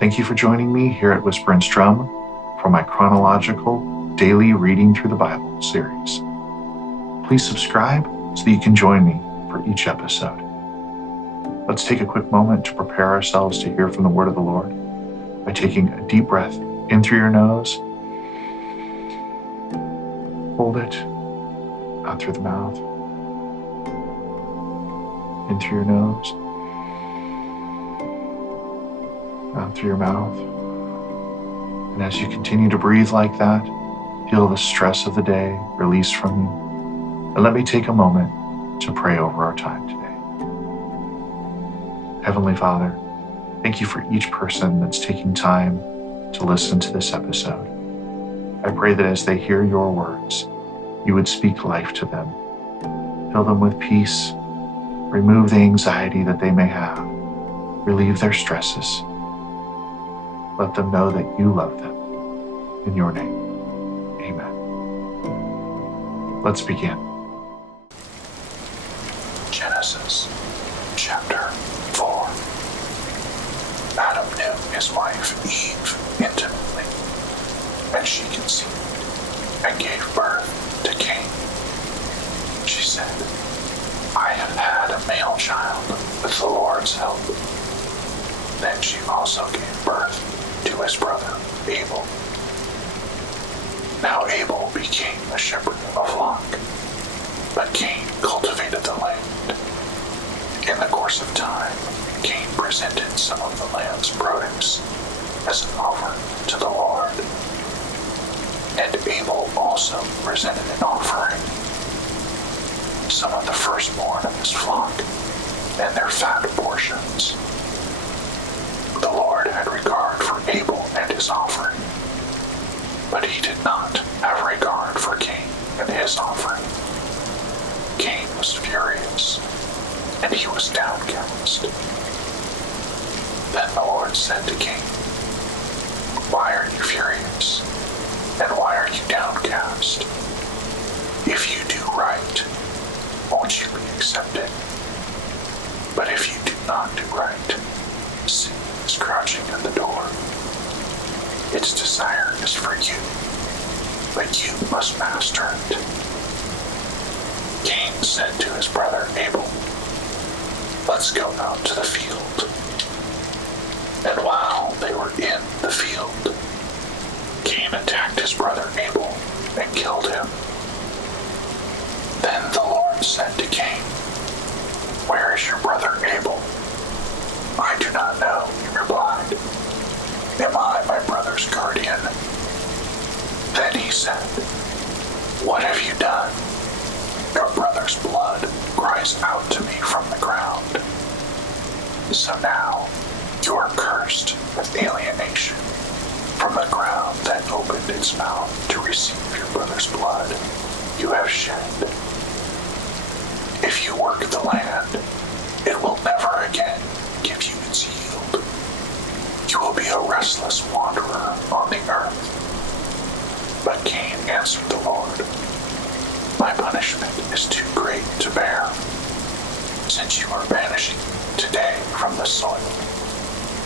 Thank you for joining me here at Whisper and Strum for my chronological daily reading through the Bible series. Please subscribe so that you can join me for each episode. Let's take a quick moment to prepare ourselves to hear from the word of the Lord by taking a deep breath in through your nose, hold it, out through the mouth, in through your nose, out through your mouth. And as you continue to breathe like that, feel the stress of the day release from you. And let me take a moment to pray over our time today. Heavenly Father, thank you for each person that's taking time to listen to this episode. I pray that as they hear your words, you would speak life to them. Fill them with peace, remove the anxiety that they may have, relieve their stresses. Let them know that you love them. In your name, amen. Let's begin. Genesis chapter 4. Adam knew his wife Eve intimately, and she conceived and gave birth to Cain. She said, I have had a male child with the Lord's help. Then she also gave birth to his brother Abel. Now Abel became a shepherd of a flock, but Cain cultivated the land. In the course of time, Cain presented some of the land's produce as an offering to the Lord. And Abel also presented an offering, some of the firstborn of his flock and their fat portions. The Lord had regard for Abel and his offering, but he did not have regard for Cain and his offering. Cain was furious, and he was downcast. Then the Lord said to Cain, Why are you furious, and why are you downcast? If you do right, won't you be accepted? But if you do not do right, sin is crouching at the door. Its desire is for you, but you must master it. Cain said to his brother Abel, Let's go out to the field. And while they were in the field, Cain attacked his brother Abel and killed him. Then the Lord said to Cain, Where is your brother Abel? I do not know, he replied. Am I my brother's guardian? Then he said, What have you done? Your brother's blood cries out to me from the ground. So now you are cursed with alienation from the ground that opened its mouth to receive your brother's blood you have shed. If you work the land, it will never again give you its yield. You will be a restless wanderer on the earth. But Cain answered the Lord, My punishment is too great to bear, since you are banishing me today from the soil,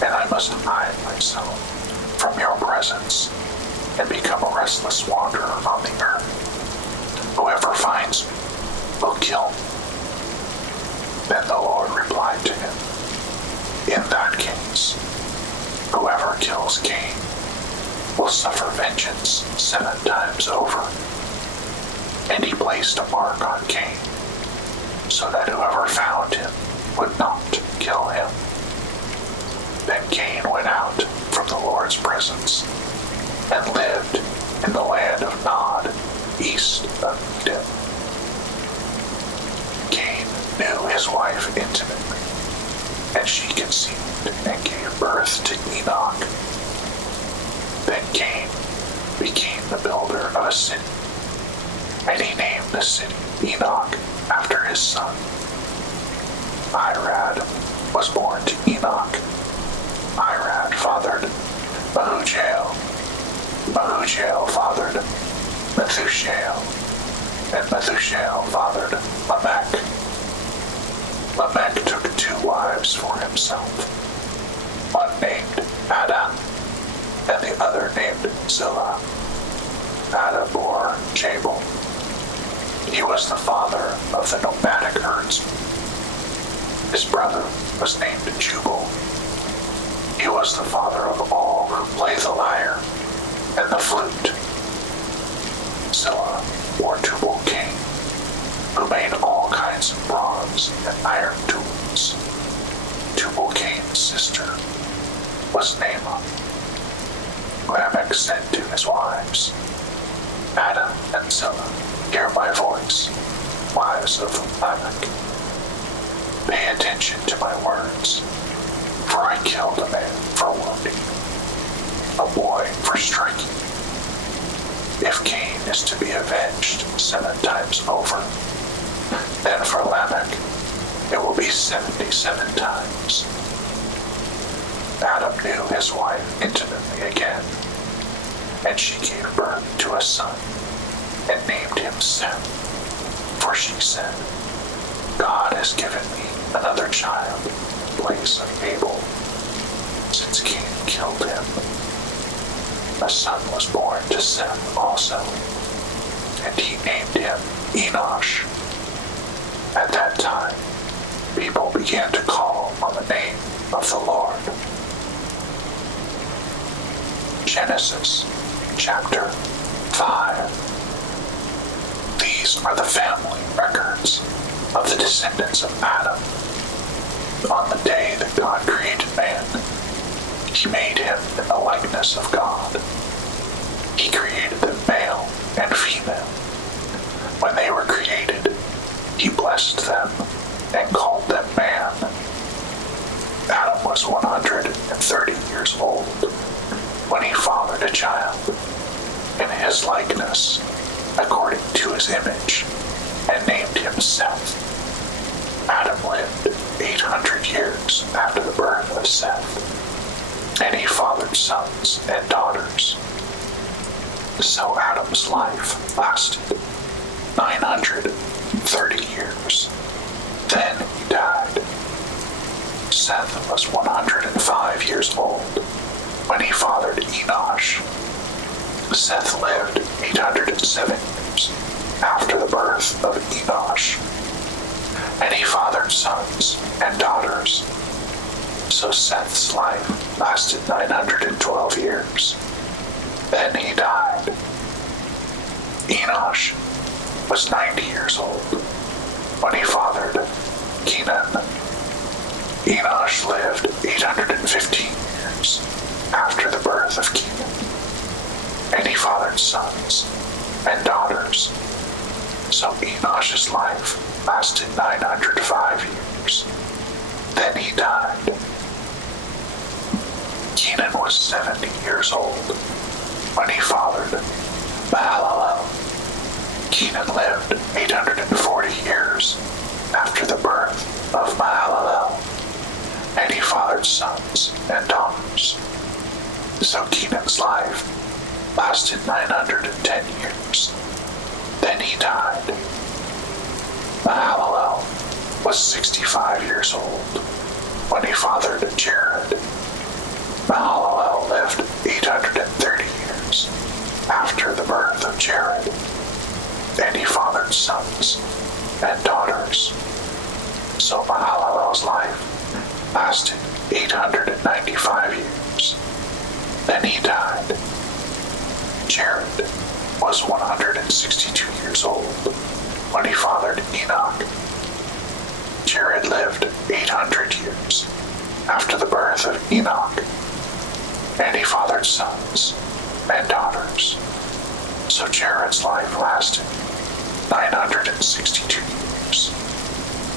and I must hide myself from your presence and become a restless wanderer on the earth. Whoever finds me will kill me. Then the Lord replied to him, In that case, whoever kills Cain will suffer vengeance 7 times over. And he placed a mark on Cain, so that whoever found him would not kill him. Then Cain went out from the Lord's presence and lived in the land of Nod, east of Eden. Cain knew his wife intimately, and she conceived and gave birth to Enoch. Then Cain became the builder of a city, and he named the city Enoch after his son. Irad was born to Enoch. Irad fathered Mahujael. Mahujael fathered Methushael, and Methushael fathered Lamech. Lamech took 2 wives for himself, one named Ada Zillah. Adam bore Jabal. He was the father of the nomadic herdsman. His brother was named Jubal. He was the father of all who play the lyre and the flute. Zillah bore Tubal-Cain, who made all kinds of bronze and iron tools. Tubal-Cain's sister was Naamah. Lamech said to his wives, Adam and Zillah, hear my voice, wives of Lamech. Pay attention to my words, for I killed a man for wounding, a boy for striking. If Cain is to be avenged 7 times over, then for Lamech it will be 77 times. Adam knew his wife intimately again, and she gave birth to a son and named him Seth, for she said, God has given me another child in place of Abel, since Cain killed him. A son was born to Seth also, and he named him Enosh. At that time, people began to call on the name of the Lord. Genesis chapter 5. These are the family records of the descendants of Adam. On the day that God created man, he made him in the likeness of God. He created them male and female. When they were created, he blessed them and called them man. Adam was 130 years old when he fathered a child in his likeness, according to his image, and named him Seth. Adam lived 800 years after the birth of Seth, and he fathered sons and daughters. So Adam's life lasted 930 years. Then he died. Seth was 105 years old when he fathered Enosh. Seth lived 807 years after the birth of Enosh, and he fathered sons and daughters. So Seth's life lasted 912 years. Then he died. Enosh was 90 years old when he fathered Kenan. Enosh lived 815 years after the birth of Kenan, and he fathered sons and daughters. So Enosh's life lasted 905 years. Then he died. Kenan was 70 years old when he fathered Mahalalel. Kenan lived 840 years after the birth of Mahalalel, and he fathered sons and daughters. So Kenan's life lasted 910 years. Then he died. Mahalalel was 65 years old when he fathered Jared. Mahalalel lived 830 years after the birth of Jared, and he fathered sons and daughters. So Mahalalel's life lasted 895 years. Then he died. Jared was 162 years old when he fathered Enoch. Jared lived 800 years after the birth of Enoch, and he fathered sons and daughters. So Jared's life lasted 962 years.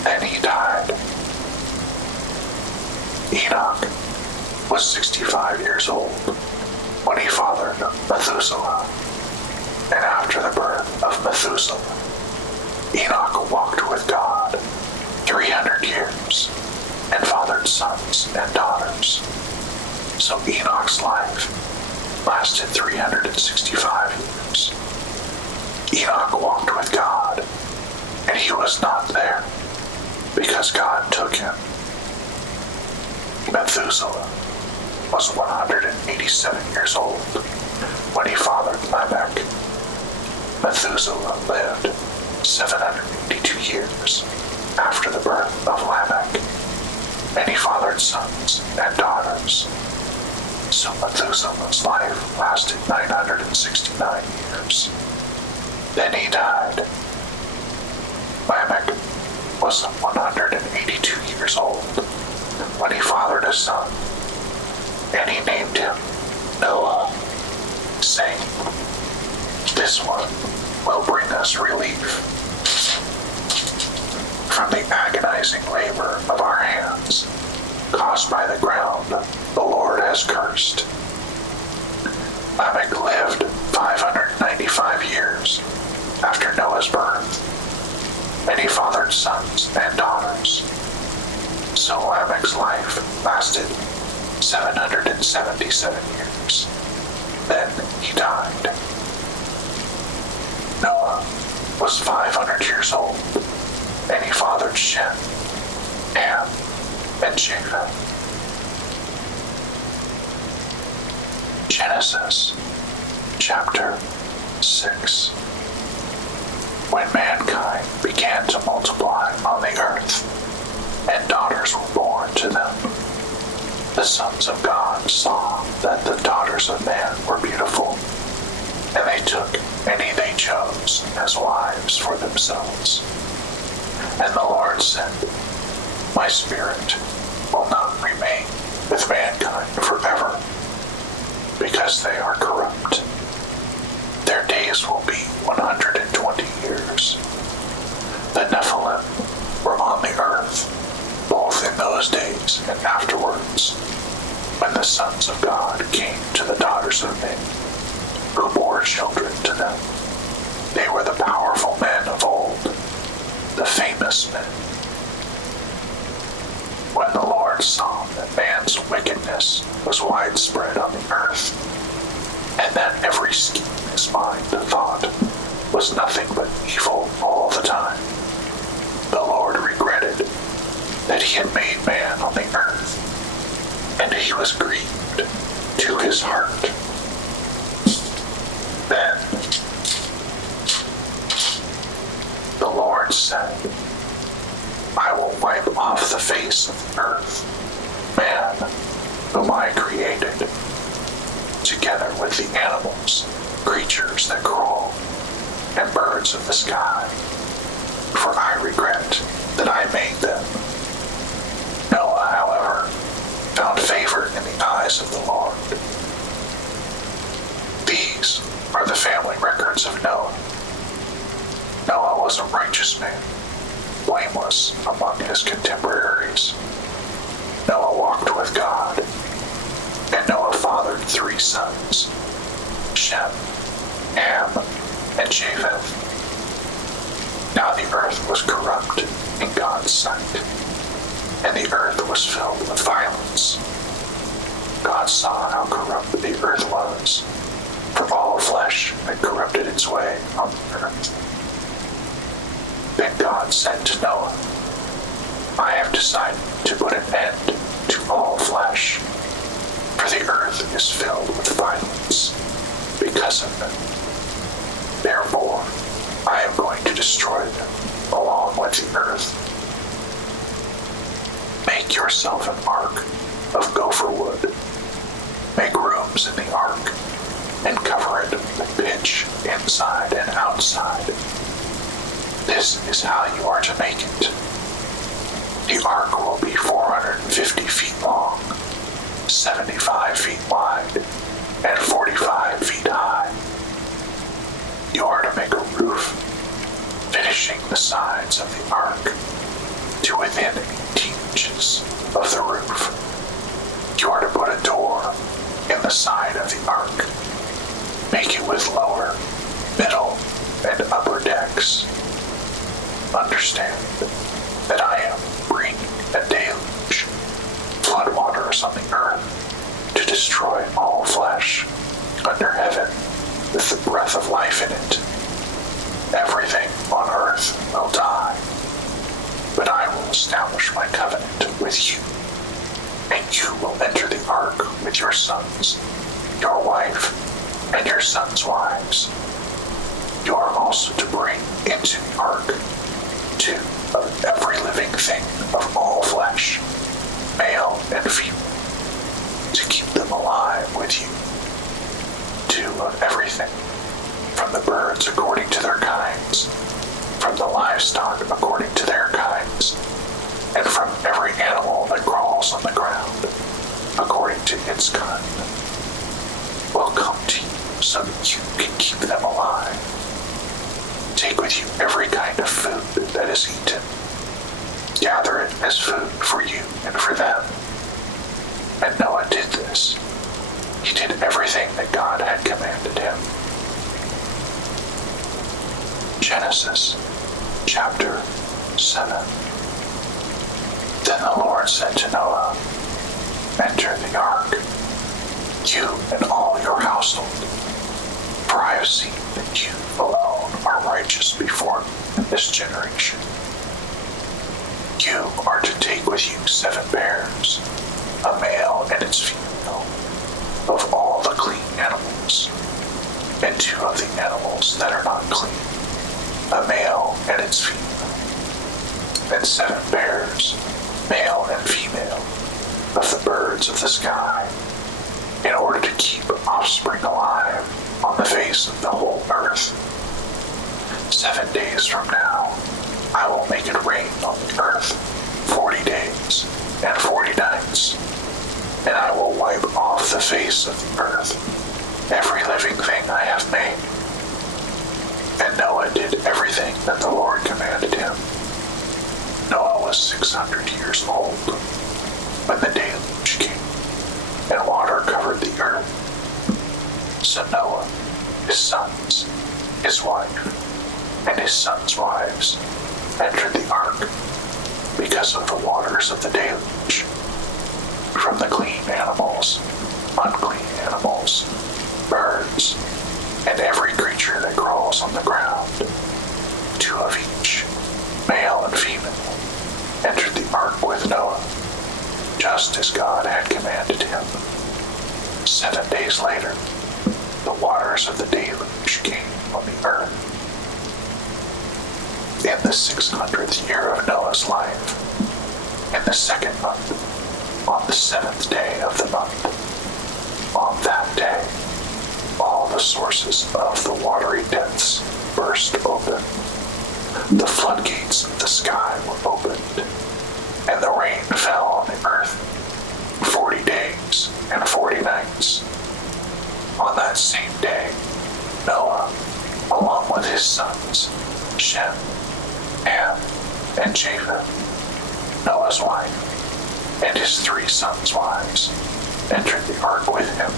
Then he died. Enoch was 65 years old when he fathered Methuselah, and after the birth of Methuselah, Enoch walked with God 300 years and fathered sons and daughters. So Enoch's life lasted 365 years. Enoch walked with God, and he was not there, because God took him. Methuselah was 187 years old when he fathered Lamech. Methuselah lived 782 years after the birth of Lamech, and he fathered sons and daughters. So Methuselah's life lasted 969 years. Then he died. Lamech was 182 years old when he fathered a son, and he named him Noah, saying, "This one will bring us relief from the agonizing labor of our hands, caused by the ground the Lord has cursed." Lamech lived 595 years after Noah's birth, and he fathered sons and daughters. So Lamech's life lasted 777 years. Then he died. Noah was 500 years old, and he fathered Shem, Ham, and Japheth. Genesis chapter 6. When mankind began to multiply on the earth, and daughters were born to them, the sons of God saw that the daughters of man were beautiful, and they took any they chose as wives for themselves. And the Lord said, "My spirit will not remain with mankind forever, because they are corrupt. Their days will be 120 years. The Nephilim were on the earth, both in those days and afterwards, when the sons of God came to the daughters of men, who bore children to them. They were the powerful men of old, the famous men. When the Lord saw that man's wickedness was widespread on the earth, and that every scheme his mind thought was nothing but evil all the time, the Lord regretted that he had made man on the earth, and he was grieved to his heart. Then the Lord said, "I will wipe off the face of the earth man whom I created, together with the animals, creatures that crawl, and birds of the sky, for I regret that I made them." Noah, however, found favor in the eyes of the Lord. These are the family records of Noah. Noah was a righteous man, blameless among his contemporaries. Noah walked with God, and Noah fathered 3 sons, Shem, Ham, and Japheth. Now the earth was corrupt in God's sight, and the earth was filled with violence. God saw how corrupt the earth was, for all flesh had corrupted its way on the earth. Then God said to Noah, "I have decided to put an end to all flesh, for the earth is filled with violence because of them. Therefore, I am going to destroy them along with the earth. Make yourself an ark of gopher wood. Make rooms in the ark, and cover it with pitch inside and outside. This is how you are to make it. The ark will be 450 feet long, 75 feet wide, and 45 feet high. You are to make a roof, finishing the sides of the ark to within 18 inches of the roof. You are to put a door in the side of the ark. Make it with lower, middle, and upper decks. Understand that I am bringing a deluge, floodwaters on the earth, to destroy all flesh under heaven with the breath of life in it. Everything on earth will die, but I will establish my covenant with you, and you will enter the ark with your sons, your wife, and your sons' wives. You are also to bring into the ark 2 of every living thing of all flesh, male and female, to keep them alive with you. 2 of everything, from the birds according to their kinds, from the livestock according to their kinds, and from every animal that crawls on the ground, according to its kind, will come to you so that you can keep them alive. Take with you every kind of food that is eaten. Gather it as food for you and for them. And Noah did this. He did everything that God had commanded him. Genesis chapter 7. Then the Lord said to Noah, Enter the ark, you and all your household, for I have seen that you alone are righteous before me in this generation. You are to take with you 7 pairs, a male and its female, of all the clean animals, and 2 of the animals that are not clean, a male and its female, and 7 pairs, male and female, of the birds of the sky, in order to keep offspring alive on the face of the whole earth. 7 days from now, I will make it rain on the earth 40 days and 40 nights, and I will wipe off the face of the earth every living thing I have made. And Noah did everything that the Lord commanded him. Noah was 600 years old when the deluge came, and water covered the earth. So Noah, his sons, his wife, and his sons' wives entered the ark because of the waters of the deluge. From the clean animals, unclean animals, birds, and every creature that crawls on the ground, 2 of each, male and female, entered the ark with Noah, just as God had commanded him. 7 days later, the waters of the deluge came on the earth. In the 600th year of Noah's life, in the 2nd month, on the 7th day of the month, on that day, all the sources of the watery depths burst open. The floodgates of the sky were opened, and the rain fell on the earth 40 days and 40 nights. On that same day, Noah, along with his sons, Shem, Ham, and Japheth, Noah's wife, and his 3 sons' wives, entered the ark with him.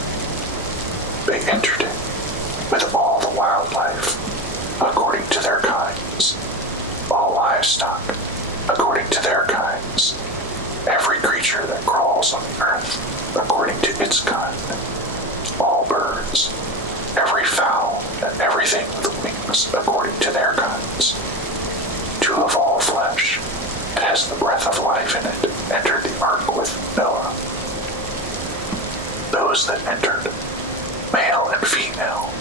They entered it with all the wildlife, according to their kinds, all livestock, according to their kinds, every creature that crawls on the earth, according to its kind, all birds, every fowl, and everything with wings, according to their kinds. 2 of all flesh, that has the breath of life in it, entered the ark with Noah. Those that entered, male and female,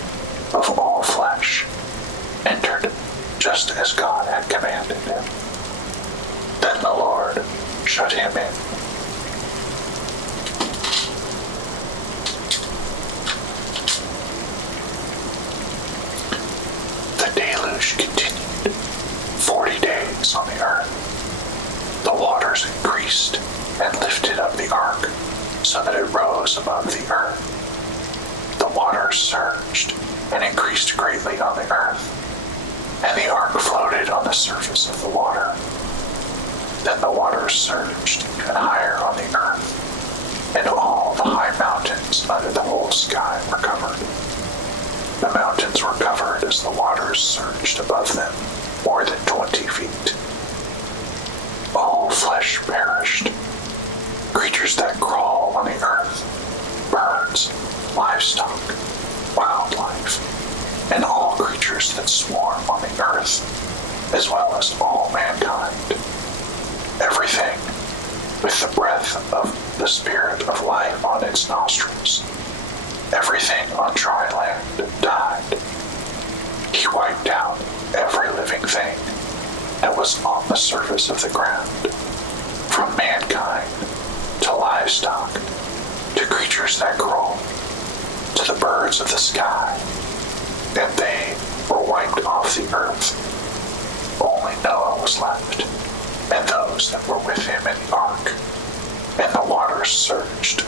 of all flesh, entered just as God had commanded him. Then the Lord shut him in. The deluge continued 40 days on the earth. The waters increased and lifted up the ark so that it rose above the earth. The waters surged and increased greatly on the earth, and the ark floated on the surface of the water. Then the waters surged even higher on the earth, and all the high mountains under the whole sky were covered. The mountains were covered as the waters surged above them more than 20 feet. All flesh perished. Creatures that crawl on the earth, birds, livestock, wildlife, and all creatures that swarm on the earth, as well as all mankind. Everything with the breath of the spirit of life on its nostrils. Everything on dry land died. He wiped out every living thing that was on the surface of the ground, from mankind to livestock to creatures that crawl to the birds of the sky, and they were wiped off the earth. Only Noah was left, and those that were with him in the ark, and the waters surged